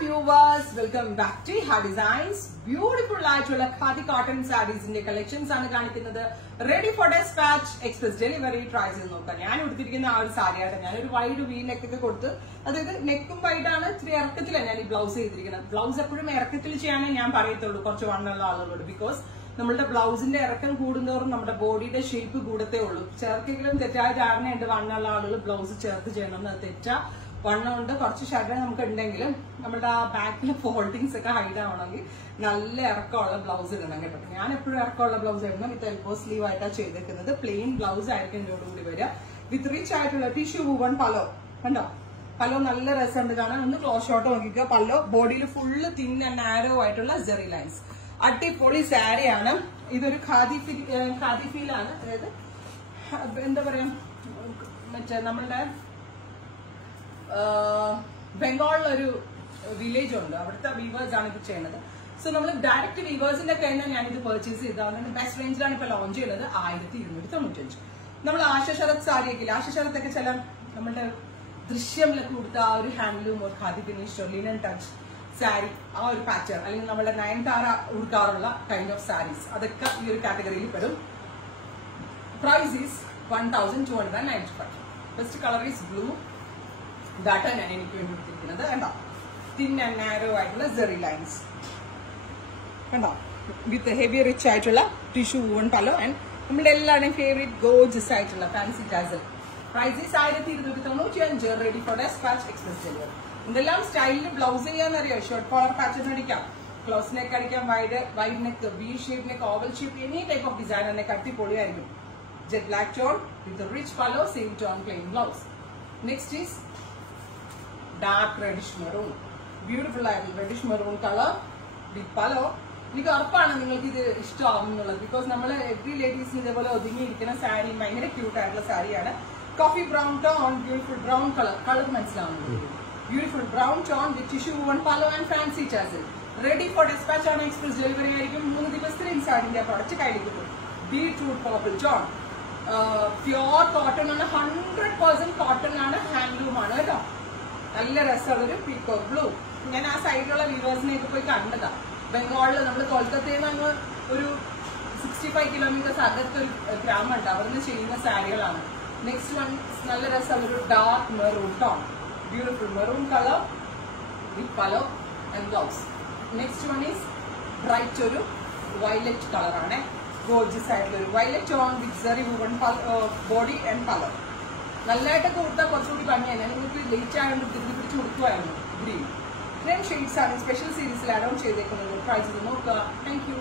viewers, welcome back to Ha Designs. Beautiful ആയിട്ടുള്ള khadi cotton സാരീസിന്റെ collections ആണ് കാണിക്കുന്നത്. Ready for despatch express delivery. Try ചെയ്ത് നോക്കാം. ഞാൻ എടുത്തിരിക്കുന്ന ആ ഒരു സാരിയാണ്. ഞാനൊരു വൈഡ് വി നെക്ക് ഒക്കെ കൊടുത്ത്, അതായത് നെക്കും വൈഡാണ്, ഇത്തിരി ഇറക്കത്തിലാണ് ഞാൻ ഈ ബ്ലൗസ് ചെയ്തിരിക്കുന്നത്. ബ്ലൗസ് എപ്പോഴും ഇറക്കത്തിൽ ചെയ്യാനേ ഞാൻ പറയത്തുള്ളൂ കുറച്ച് വണ്ണുള്ള ആളുകളോട്. ബിക്കോസ് നമ്മളുടെ ബ്ലൗസിന്റെ ഇറക്കം കൂടുന്നതോറും നമ്മുടെ ബോഡിയുടെ ഷേപ്പ് കൂടത്തേ ഉള്ളൂ. ചേർക്കെങ്കിലും തെറ്റായ ധാരണയുണ്ട് വണ്ണുള്ള ആളുകൾ ബ്ലൗസ് ചേർത്ത് ചെയ്യണം. അത് തെറ്റാ. വണ്ണമുണ്ട്, കുറച്ച് ഷർട്ട് നമുക്ക് ഉണ്ടെങ്കിലും നമ്മുടെ ആ ബാക്കിലെ ഫോൾഡിങ്സ് ഒക്കെ ഹൈഡ് ആവണമെങ്കിൽ നല്ല ഇറക്കമുള്ള ബ്ലൗസ് ഇടണം കേട്ടോ. ഞാൻ എപ്പോഴും ഇറക്കമുള്ള ബ്ലൗസ് ഇടണം. വിത്ത് എൽബോ സ്ലീവ് ആയിട്ടാണ് ചെയ്തേക്കുന്നത്. പ്ലെയിൻ ബ്ലൗസ് ആയിരിക്കും ഇതിനോടുകൂടി വരിക. വിത്ത് റിച്ച് ആയിട്ടുള്ള ടിഷ്യൂ വൂവൺ പലോ കണ്ടോ. പലോ നല്ല രസമുണ്ട് കാണാൻ. ഒന്ന് ക്ലോസ് ഷോട്ട് നോക്കിക്കുക. പല്ലോ ബോഡിയിൽ ഫുള്ള് തിൻ ആൻഡ് നാരോ ആയിട്ടുള്ള ജെറി ലൈൻസ്. അടിപൊളി സാരിയാണ്. ഇതൊരു ഖാദി ഫീലാണ്. അതായത് എന്താ പറയാ, മറ്റേ നമ്മളുടെ ബംഗാളിലൊരു വില്ലേജ് ഉണ്ട്, അവിടുത്തെ വീവേഴ്സ് ആണ് ഇത് ചെയ്യുന്നത്. സോ നമ്മൾ ഡയറക്റ്റ് വീവേഴ്സിന്റെ കയ്യിൽ നിന്ന് ഞാനിത് പർച്ചേസ് ചെയ്തതാണ്. ബെസ്റ്റ് റേഞ്ചിലാണ് ഇപ്പൊ ലോഞ്ച് ചെയ്യുന്നത്. 1295. നമ്മൾ ആശശരത് സാരിയൊക്കെ ആശശരത്തൊക്കെ ചില നമ്മുടെ ദൃശ്യമിലൊക്കെ കൊടുത്ത ആ ഒരു ഹാൻഡ്ലൂം ഒരു khadi finish linen touch sari, ആ ഒരു പാറ്റേൺ, അല്ലെങ്കിൽ നമ്മുടെ നയൻതാര ഉടുക്കാറുള്ള കൈൻഡ് ഓഫ് സാരീസ്, അതൊക്കെ ഈ ഒരു കാറ്റഗറിയിൽ പെടും. Price is 1295. First colour is blue. ഇതായിട്ടാണ് ഞാൻ എനിക്ക് വേണ്ടി കൊടുത്തിരിക്കുന്നത്. കണ്ടോ, തിൻ ആൻഡ് നാരോ ആയിട്ടുള്ള ജെറി ലൈൻസ് കണ്ടോ, വിത്ത് ഹെവി റിച്ച് ആയിട്ടുള്ള ടിഷ്യൂ വൂവൺ പലോ ആൻഡ് നമ്മുടെ എല്ലാവരുടെയും ഫേവറേറ്റ് ഗോർജസ് ആയിട്ടുള്ള fancy tassel. Price is 1295. Ready for despatch express delivery. എന്തെല്ലാം സ്റ്റൈലിൽ ബ്ലൗസ് ചെയ്യാന്നറിയോ? ഷോർട്ട് കോളർ പാറ്റേൺ അടിക്കാം, ക്ലോസ് നെക്ക് അടിക്കാം, wide neck, V shape neck, oval shape, any type of designer neck അടിപൊളിയായിരിക്കും. Jet black tone with rich pallu, same tone plain blouse. Next is dark reddish maroon. Beautiful ആയിട്ടുള്ള reddish maroon color with palo. എനിക്ക് ഉറപ്പാണ് നിങ്ങൾക്ക് ഇത് ഇഷ്ടമാവും എന്നുള്ളത്. Because നമ്മൾ every ലേഡീസിന് ഇതേപോലെ ഒതുങ്ങിയിരിക്കുന്ന സാരി ഭയങ്കര ക്യൂട്ട് ആയിട്ടുള്ള സാരിയാണ്. Coffee brown tone, beautiful brown colour മനസ്സിലാവുന്നത്. Beautiful brown tone with tissue woven pallu and fancy tassel. Ready for despatch ആണ്. എക്സ്പ്രസ് ഡെലിവറി ആയിരിക്കും. 3 ദിവസത്തിൽ സാരിന്റെ പ്രൊഡക്റ്റ് കയ്യിൽ കിട്ടും. Beetroot purple tone, pure cotton ആണ്. 100% കോട്ടൺ ആണ്, ഹാൻഡ്ലൂം ആണ് കേട്ടോ. നല്ല രസമുള്ളൊരു പീക്കോ ബ്ലൂ. ഞാൻ ആ സൈഡിലുള്ള വ്യൂവേഴ്സിനെയൊക്കെ പോയി കണ്ടതാ. ബംഗാളിൽ നമ്മൾ കൊൽക്കത്തയിൽ നിന്ന് ഒരു 65 കിലോമീറ്റേഴ്സ് അകത്തൊരു ഗ്രാമമുണ്ട്, അവിടുന്ന് ചെയ്യുന്ന സാരികളാണ്. നെക്സ്റ്റ് വൺ നല്ല രസമുള്ളൊരു dark maroon tone, beautiful maroon colour with pallu and blouse. Next one is bright ഒരു വയലറ്റ് കളറാണ്. ഗോർജിയസ് ആയിട്ടുള്ള ഒരു violet tone with zari woven body and pallu. നല്ലതായിട്ടൊക്കെ കൊടുത്താൽ കുറച്ചുകൂടി ഭംഗിയാണ്. ഞാൻ നിങ്ങൾക്ക് ലേറ്റ് ആയതുകൊണ്ട് തിരിഞ്ഞ് പിടിച്ച് കൊടുക്കുമായിരുന്നു. ഗ്രീൻ 10 ഷെയ്ഡ്സ് ആണ് സ്പെഷ്യൽ സീരീസിൽ അഡൗൺ ചെയ്തേക്കുന്നത്. ട്രൈ ചെയ്ത് നോക്കുക. Thank you.